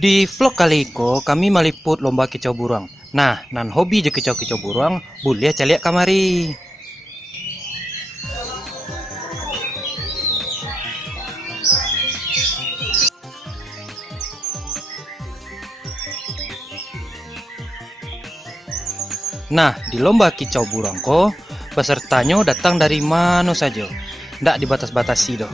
Di vlog kali ini kami meliput lomba kicau burung. Nah, nan hobi je kicau-kicau burung, boleh caliak kamari. Nah, di lomba kicau burung pesertanya datang dari mana saja. Ndak dibatas-batasi doh.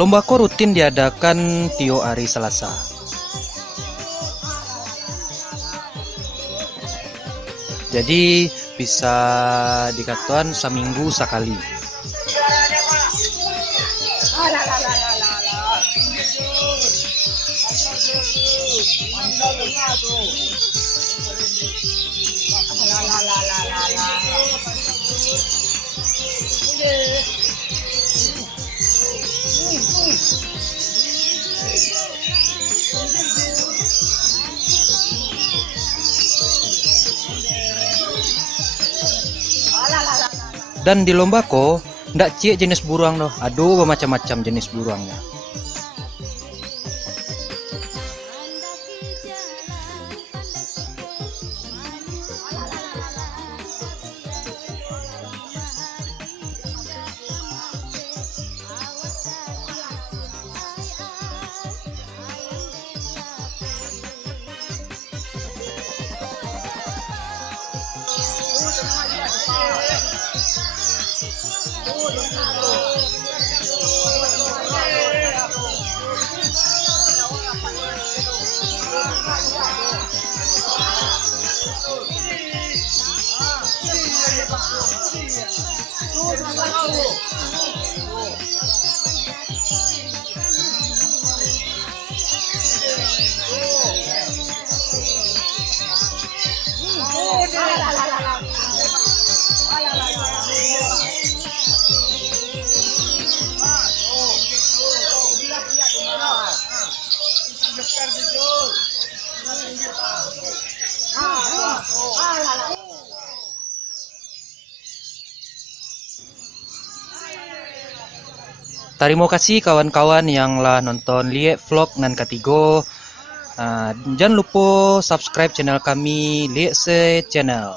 Lomba rutin diadakan tiap hari Selasa. Jadi bisa dikatakan seminggu sekali. Dan di lomba ndak cie jenis burung doh, aduh macam-macam jenis burungnya. Terima kasih kawan-kawan yang lah nonton lihat vlog nan ketiga. Jangan lupa subscribe channel kami, lihat channel.